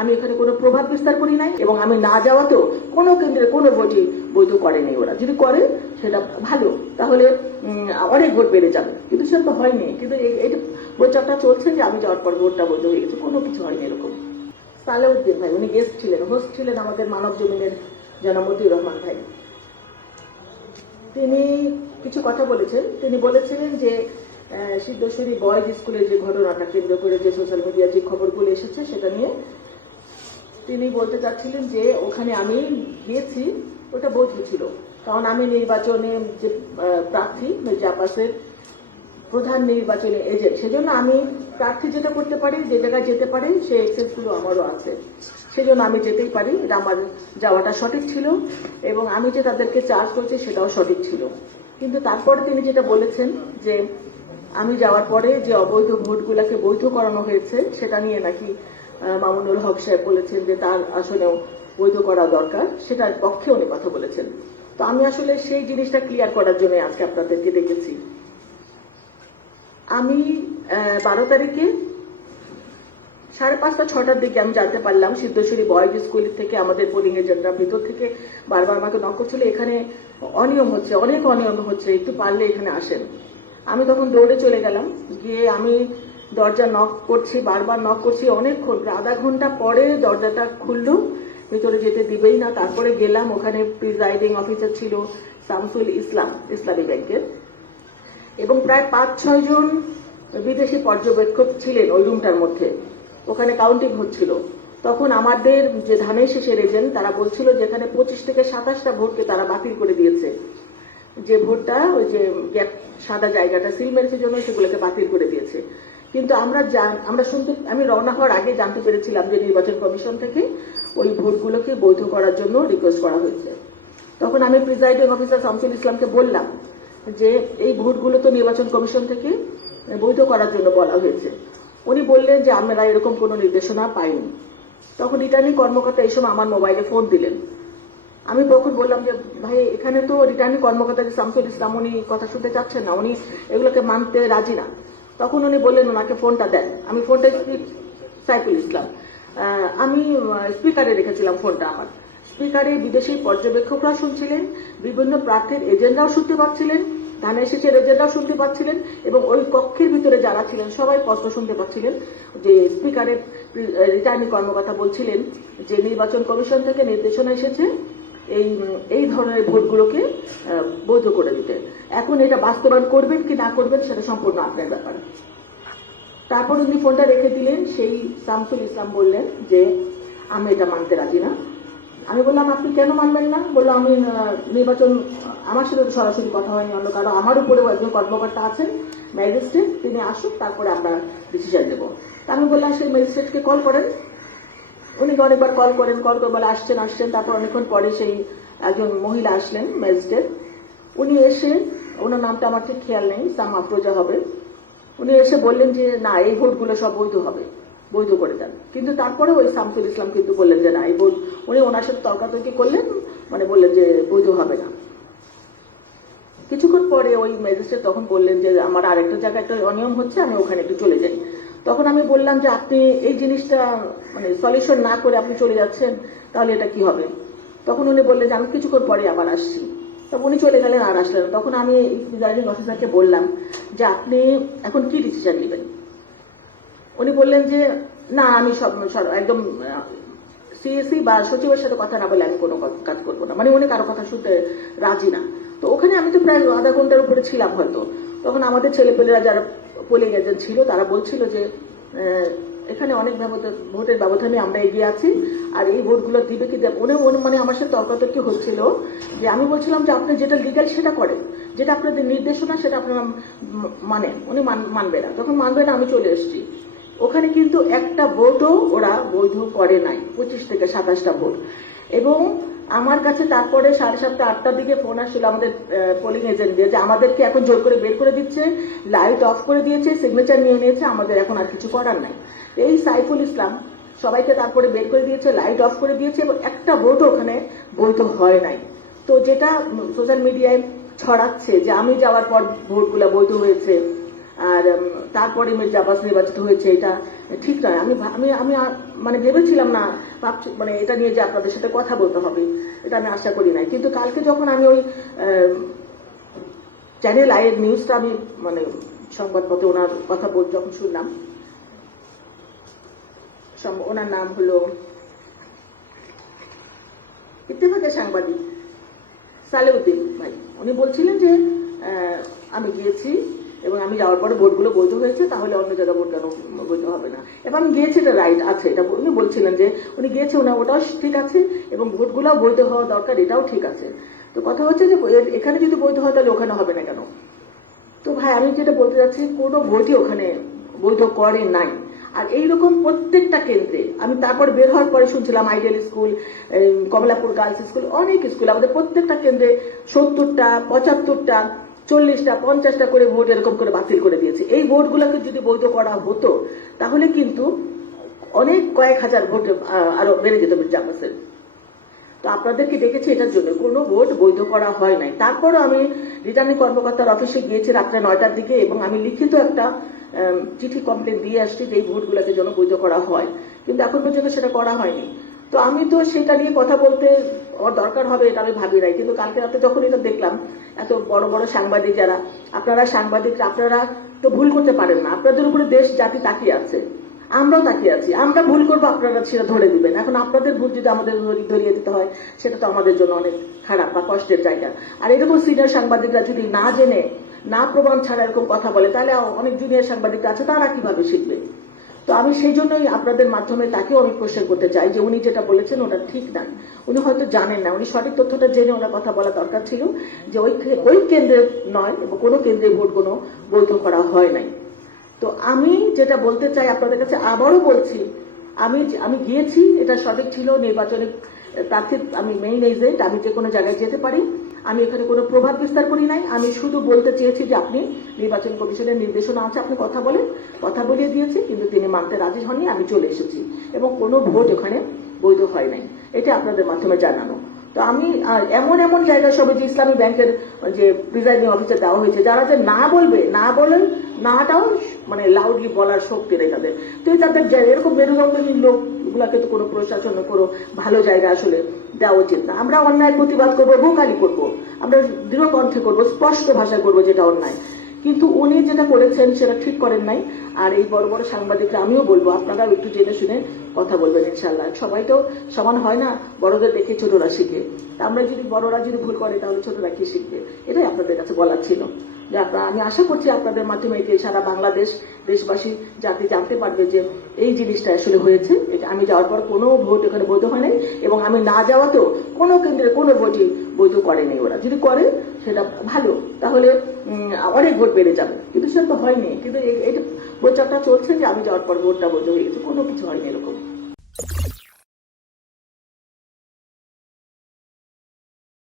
আমি এখানে কোনো প্রভাব বিস্তার করি নাই, এবং আমি না যাওয়াতেও কোনো কেন্দ্রে কোনো ভোটই বৈধ করেনি ওরা। যদি করে সেটা ভালো, তাহলে অনেক ভোট বেড়ে যাবে, কিন্তু সেটা তো হয়নি। কিন্তু এটা প্রচারটা চলছে যে আমি যাওয়ার পর ভোটটা বৈধ হয়ে গেছে, কোনো কিছু হয়নি এরকম। সালেউদ্দিন ভাই, উনি গেস্ট ছিলেন, হোস্ট ছিলেন আমাদের মানব জমিনের জনাব মতিউর রহমান ভাই। তিনি কিছু কথা বলেছেন। তিনি বলেছিলেন যে সিদ্ধেশ্বরী বয়েজ স্কুলের যে ঘটনাটা কেন্দ্র করে যে সোশ্যাল মিডিয়া যে খবরগুলো এসেছে সেটা নিয়ে তিনি বলতে চাচ্ছিলেন যে ওখানে আমি গিয়েছি, ওটা বৈধ ছিল, কারণ আমি নির্বাচনে যে প্রার্থী জাপাসের প্রধান নির্বাচনী এজেন্ট, সেজন্য আমি প্রার্থী যেটা করতে পারি, যে জায়গায় যেতে পারি, সেই এক্সেসগুলো আমারও আছে, সেজন্য আমি যেতেই পারি। এটা আমার যাওয়াটা সঠিক ছিল, এবং আমি যে তাদেরকে চার্জ করছি সেটাও সঠিক ছিল। কিন্তু তারপরে তিনি যেটা বলেছেন যে আমি যাওয়ার পরে যে অবৈধ ভোটগুলোকে বৈধ করানো হয়েছে, সেটা নিয়ে নাকি মামুনুল হক সাহেব বলেছেন যে তার আসলেও বৈধ করা দরকার, সেটার পক্ষে উনি কথা বলেছেন। তো আমি আসলে সেই জিনিসটা ক্লিয়ার করার জন্য আজকে আপনাদেরকে ডেকেছি। আমি 12 তারিখে 5:30-6টার দিকে আমি জানতে পারলাম সিদ্ধেশ্বরী বয়েজ স্কুল থেকে আমাদের পোলিং এজেন্টরা ভিতর থেকে বারবার আমাকে নক করছিল, এখানে অনিয়ম হচ্ছে, অনেক অনিয়ম হচ্ছে, একটু পারলে এখানে আসেন। আমি তখন দৌড়ে চলে গেলাম, গিয়ে আমি দরজা নক করছি, বারবার নক করছি, অনেকক্ষণ, আধা ঘন্টা পরে দরজাটা খুললো, ভিতরে যেতে দিবেই না। তারপরে গেলাম, ওখানে প্রিজাইডিং অফিসার ছিল শামসুল ইসলাম, ইসলামী ব্যাংকের, এবং প্রায় 5-6 জন বিদেশি পর্যবেক্ষক ছিলেন ওই রুমটার মধ্যে। ওখানে কাউন্টিং হচ্ছিল। তখন আমাদের যে ধানের শেষের এজেন্ট, তারা বলছিল যে এখানে 25 থেকে 27টা ভোটকে তারা বাতিল করে দিয়েছে, যে ভোটটা ওই যে গ্যাপ সাদা জায়গাটা সিল মেরেছে জন্য সেগুলোকে বাতিল করে দিয়েছে। কিন্তু আমি রওনা হওয়ার আগে জানতে পেরেছিলাম যে নির্বাচন কমিশন থেকে ওই ভোটগুলোকে বৈধ করার জন্য রিকোয়েস্ট করা হয়েছে। তখন আমি প্রিজাইডিং অফিসার শামসুল ইসলামকে বললাম যে এই ভোটগুলো তো নির্বাচন কমিশন থেকে বৈধ করার জন্য বলা হয়েছে। উনি বললেন যে আমরা এরকম কোনো নির্দেশনা পাইনি। তখন রিটার্নিং কর্মকর্তা এই সময় আমার মোবাইলে ফোন দিলেন। আমি তখন বললাম যে ভাই, এখানে তো রিটার্নিং কর্মকর্তা যে শামসুল ইসলাম, উনি কথা শুনতে চাচ্ছেন না, উনি এগুলোকে মানতে রাজি না। তখন উনি বললেন ওনাকে ফোনটা দেন। আমি ফোনটা, সাইফুল ইসলাম, আমি স্পিকারে রেখেছিলাম ফোনটা। আমার স্পিকারে বিদেশি পর্যবেক্ষকরা শুনছিলেন, বিভিন্ন প্রার্থীর এজেন্টরাও শুনতে পাচ্ছিলেন, ধানের শেষের এজেন্টরাও শুনতে পাচ্ছিলেন, এবং ওই কক্ষের ভিতরে যারা ছিলেন সবাই স্পষ্ট শুনতে পাচ্ছিলেন যে স্পিকারের রিটার্নিং কর্মকর্তা বলছিলেন যে নির্বাচন কমিশন থেকে নির্দেশনা এসেছে এই ধরনের ভোটগুলোকে বৈধ করে দিতে। এখন এটা বাস্তবায়ন করবেন কি না করবেন সেটা সম্পূর্ণ আপনার ব্যাপার। তারপর উনি ফোনটা রেখে দিলেন। সেই শামসুল ইসলাম বললেন যে আমি এটা মানতে রাজি না। আমি বললাম আপনি কেন মানবেন না? বললো আমি নির্বাচন, আমার সাথে তো সরাসরি কথা হয়নি, অন্য কারো, আমার উপরেও একজন কর্মকর্তা আছেন ম্যাজিস্ট্রেট, তিনি আসুক, তারপরে আমরা ডিসিশন দেবো। তা আমি বললাম সেই ম্যাজিস্ট্রেটকে কল করেন। উনি অনেকবার কল করে বলে আসছেন। তারপর অনেকক্ষণ পরে সেই একজন মহিলা আসলেন ম্যাজিস্ট্রেট। উনি এসে, ওনার নামটা আমার ঠিক খেয়াল নেই, সাম আফরোজা হবে, উনি এসে বললেন যে না, এই ভোটগুলো সব বৈধ হবে, বৈধ করে দেন। কিন্তু তারপরে ওই শামসুল ইসলাম কিন্তু বললেন যে না, এই ভোট, উনি ওনার সাথে তর্কাতর্কি করলেন, মানে বললেন যে বৈধ হবে না। কিছুক্ষণ পরে ওই ম্যাজিস্ট্রেট তখন বললেন যে আমার আরেকটা জায়গায় একটা অনিয়ম হচ্ছে, আমি ওখানে একটু চলে যাই। তখন আমি বললাম যে আপনি এই জিনিসটা মানে সলিউশন না করে আপনি চলে যাচ্ছেন, তাহলে এটা কি হবে? তখন উনি বললেন যে আমি কিছুক্ষণ পরে আবার আসছি। তখন উনি চলে গেলেন, আর আসলেন। তখন আমি প্রিজাইডিং অফিসারকে বললাম যে আপনি এখন কি ডিসিশন নেবেন? উনি বললেন যে না, আমি একদম সিএসি বা সচিবের সাথে কথা না বলে আমি কোনো কাজ করবো না, মানে উনি কারো কথা শুনতে রাজি না। তো ওখানে আমি তো প্রায় আধা ঘন্টার উপরে ছিলাম হয়তো। তখন আমাদের ছেলেপেলেরা যারা পোলিং এজেন্ট ছিল তারা বলছিল যে এখানে অনেক ভোটের ব্যবধানে আমরা এগিয়ে আছি, আর এই ভোটগুলো দিবে কি দেবে। উনি মানে আমার সাথে তর্কাতর্কি হচ্ছিল যে আমি বলছিলাম যে আপনি যেটা লিগ্যাল সেটা করেন, যেটা আপনাদের নির্দেশনা সেটা আপনারা মানেন। উনি মানবে না। তখন মানবে না, আমি চলে এসেছি। ওখানে কিন্তু একটা ভোটও ওরা বৈধ করে নাই, 25 থেকে 27টা ভোট। এবং আমার কাছে তারপরে 7:30-8টার দিকে ফোন আসছিল আমাদের পোলিং এজেন্টদের যে আমাদেরকে এখন জোর করে বের করে দিচ্ছে, লাইট অফ করে দিয়েছে, সিগনেচার নিয়ে নিয়েছে, আমাদের এখন আর কিছু করার নাই। এই সাইফুল ইসলাম সবাইকে তারপরে বের করে দিয়েছে, লাইট অফ করে দিয়েছে, এবং একটা ভোটও ওখানে বৈধ হয় নাই। তো যেটা সোশ্যাল মিডিয়ায় ছড়াচ্ছে যে আমি যাওয়ার পর ভোটগুলো বৈধ হয়েছে, আর তারপরে মির্জা আব্বাস নির্বাচিত হয়েছে, এটা ঠিক নয়। আমি আমি আমি মানে ভেবেছিলাম না, ভাবছি মানে এটা নিয়ে যে আপনাদের সাথে কথা বলতে হবে, এটা আমি আশা করি নাই। কিন্তু কালকে যখন আমি ওই চ্যানেল আইয়ের নিউজটা আমি মানে সংবাদপত্রে ওনার কথা যখন শুনলাম, ওনার নাম হলো ইত্তেফাকের সাংবাদিক সালেউদ্দিন ভাই, উনি বলছিলেন যে আমি গিয়েছি এবং আমি যাওয়ার পরে ভোটগুলো বৈধ হয়েছে, তাহলে অন্য জায়গায় ভোট কেন বৈধ হবে না, এবং আমি গিয়েছি, এটা রাইট আছে, এটা উনি বলছিলেন যে উনি গিয়েছে, ওটাও ঠিক আছে এবং ভোটগুলোও বৈধ হওয়া দরকার, এটাও ঠিক আছে। তো কথা হচ্ছে যে এখানে যদি বৈধ হয় তাহলে ওখানে হবে না কেন? তো ভাই আমি যেটা বলতে চাচ্ছি, কোনো ভোটই ওখানে বৈধ করে নাই। আর এইরকম প্রত্যেকটা কেন্দ্রে আমি তারপর বের হওয়ার পরে শুনছিলাম ideal school, Kamalapur girls school, অনেক স্কুল, আমাদের প্রত্যেকটা কেন্দ্রে 70টা 75টা 40টা 50টা করে ভোট এরকম করে বাতিল করে দিয়েছে। এই ভোটগুলোকে যদি বৈধ করা হতো তাহলে কিন্তু অনেক কয়েক হাজার ভোট আরো বেড়ে যেত মির্জা আব্বাসের। তো আপনাদেরকে ডেকেছি এটার জন্য, কোনো ভোট বৈধ করা হয় নাই। তারপরও আমি রিটার্নিং কর্মকর্তার অফিসে গিয়েছি রাত্রে 9টার দিকে এবং আমি লিখিত একটা চিঠি কমপ্লেন দিয়ে আসছি যে এই ভোটগুলোকে যেন বৈধ করা হয়, কিন্তু এখন পর্যন্ত সেটা করা হয়নি। তো আমি তো সেটা নিয়ে কথা বলতে দরকার হবে এটা আমি ভাবি নাই, কিন্তু কালকে রাতে যখন এটা দেখলাম, এত বড় বড় সাংবাদিক যারা, আপনারা সাংবাদিক, আপনারা তো ভুল করতে পারেন না, আপনাদের উপরে দেশ জাতি তাকিয়ে আছে, আমরাও তাকিয়ে আছি, আমরা ভুল করবো, আপনারা সেটা ধরে দিবেন। এখন আপনাদের ভুল যদি আমাদের ধরিয়ে দিতে হয়, সেটা তো আমাদের জন্য অনেক খারাপ বা কষ্টের জায়গা। আর এরকম সিনিয়র সাংবাদিকরা যদি না জেনে, না প্রমাণ ছাড়া এরকম কথা বলে, তাহলে অনেক জুনিয়র সাংবাদিক আছে, তারা কিভাবে শিখবে? তো আমি সেই জন্যই আপনাদের মাধ্যমে তাকেও আমি কোশ্চেন করতে চাই যে উনি যেটা বলেছেন ওটা ঠিক না, উনি হয়তো জানেন না, উনি সঠিক তথ্যটা জেনে ওনার কথা বলা দরকার ছিল যে ওই কেন্দ্রে নয় এবং কোনো কেন্দ্রে ভোট কোনো বৈধ করা হয় নাই। তো আমি যেটা বলতে চাই আপনাদের কাছে, আবারও বলছি, আমি গিয়েছি, এটা সঠিক ছিল, নির্বাচনী প্রার্থী আমি মেইন এজেন্ট, আমি যে কোনো জায়গায় যেতে পারি, আমি এখানে কোনো প্রভাব বিস্তার করি নাই। আমি শুধু বলতে চেয়েছি যে আপনি নির্বাচন কমিশনের নির্দেশনা আছে, আপনি কথা বলেন, কথা বলিয়ে দিয়েছি, কিন্তু তিনি মানতে রাজি হননি, আমি চলে এসেছি এবং কোনো ভোট ওখানে বৈধ হয় নাই, এটা আপনাদের মাধ্যমে জানানো। তো আমি এমন এমন জায়গায় সবে যে ইসলামী ব্যাংকের যে প্রিজাইডিং অফিসে দেওয়া হয়েছে, যারা যে না বলবে, না বলেন, নাটাও মানে লাউডলি বলার শক্তি নেই তাদের। তো তাদের এরকম মেরুদণ্ডহীন লোকগুলাকে তো কোনো প্রশাসন, কোনো ভালো জায়গা আসলে দেওয়া উচিত না। আমরা অন্যায় প্রতিবাদ করবো, ভোকালি করবো, আমরা দৃঢ় কণ্ঠে করবো, স্পষ্ট ভাষায় করবো যেটা অন্যায়, কিন্তু উনি যেটা করেছেন সেটা ঠিক করেন নাই। আর এই বড় বড় সাংবাদিকরা আমিও বলবো, আপনারাও একটু জেনে শুনে কথা বলবেন ইনশাল্লাহ। সবাই তো সমান হয় না, বড়দের দেখে ছোটরা শিখে, আমরা যদি বড়রা যদি ভুল করে তাহলে ছোটরা কি শিখবে, এটাই আপনাদের কাছে বলার ছিল। যে আমি আশা করছি আপনাদের মাধ্যমে এটি সারা বাংলাদেশ, দেশবাসী জাতি জানতে পারবে যে এই জিনিসটা আসলে হয়েছে। আমি যাওয়ার পর কোনো ভোট এখানে বৈধ হয় নাই এবং আমি না যাওয়াতেও কোনো কেন্দ্রে কোনো ভোটই বৈধ করেনি। ওরা যদি করে সেটা ভালো, তাহলে অনেক ভোট বেড়ে যাবে, কিন্তু সেটা তো হয়নি। কিন্তু এই প্রচারটা চলছে যে আমি যাওয়ার পর ভোটটা বৈধ হয়ে গেছে, কোনো কিছু হয়নি এরকম।